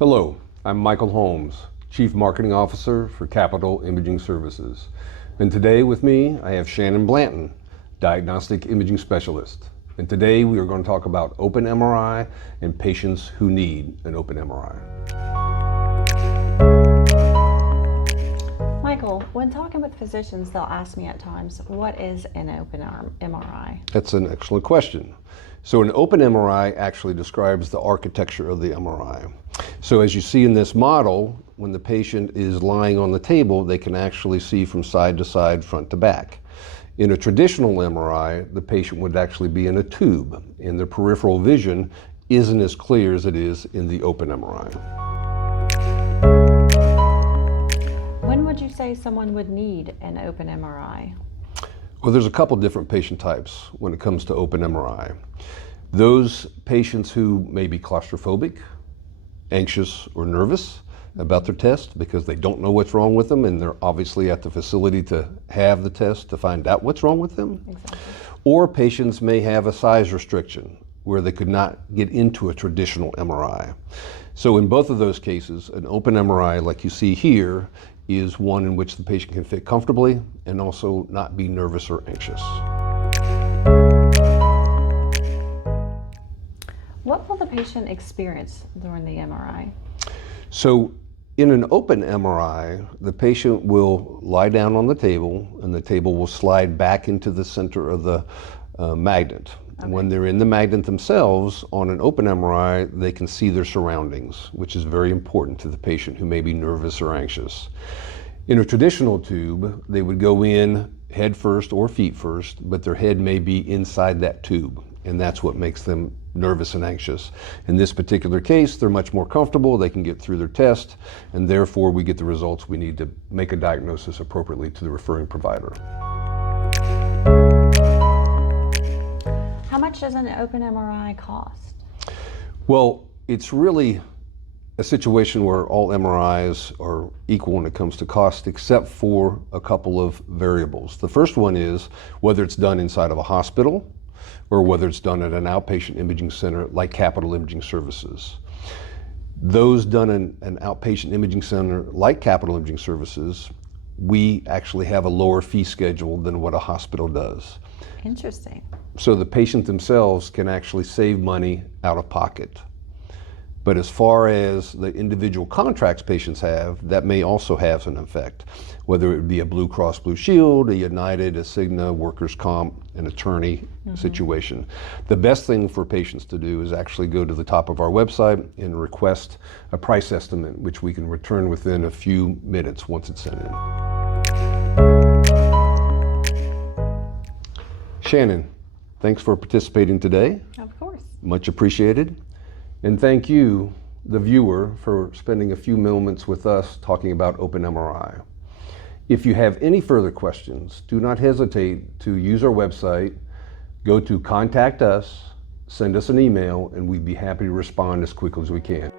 Hello, I'm Michael Holmes, Chief Marketing Officer for Capital Imaging Services. And today with me, I have Shannon Blanton, Diagnostic Imaging Specialist. And today we are going to talk about open MRI and patients who need an open MRI. Michael, when talking with physicians, they'll ask me at times, what is an open arm MRI? That's an excellent question. So an open MRI actually describes the architecture of the MRI. So as you see in this model, when the patient is lying on the table, they can actually see from side to side, front to back. In a traditional MRI, the patient would actually be in a tube, and their peripheral vision isn't as clear as it is in the open MRI. When would you say someone would need an open MRI? Well, there's a couple different patient types when it comes to open MRI. Those patients who may be claustrophobic, anxious, or nervous about their test because they don't know what's wrong with them, and they're obviously at the facility to have the test to find out what's wrong with them. Exactly. Or patients may have a size restriction where they could not get into a traditional MRI. So in both of those cases, an open MRI like you see here is one in which the patient can fit comfortably and also not be nervous or anxious. What will the patient experience during the MRI? So in an open MRI, the patient will lie down on the table and the table will slide back into the center of the magnet. Okay. When they're in the magnet themselves, on an open MRI, they can see their surroundings, which is very important to the patient who may be nervous or anxious. In a traditional tube, they would go in head first or feet first, but their head may be inside that tube, and that's what makes them nervous and anxious. In this particular case, they're much more comfortable, they can get through their test, and therefore we get the results we need to make a diagnosis appropriately to the referring provider. How much does an open MRI cost? Well, it's really a situation where all MRIs are equal when it comes to cost, except for a couple of variables. The first one is whether it's done inside of a hospital or whether it's done at an outpatient imaging center like Capital Imaging Services. Those done in an outpatient imaging center like Capital Imaging Services, we actually have a lower fee schedule than what a hospital does. Interesting. So the patient themselves can actually save money out of pocket. But as far as the individual contracts patients have, that may also have an effect, whether it would be a Blue Cross Blue Shield, a United, a Cigna, workers' comp, an attorney situation. The best thing for patients to do is actually go to the top of our website and request a price estimate, which we can return within a few minutes once it's sent in. Shannon, thanks for participating today. Of course. Much appreciated. And thank you, the viewer, for spending a few moments with us talking about open MRI. If you have any further questions, do not hesitate to use our website, go to Contact Us, send us an email, and we'd be happy to respond as quickly as we can.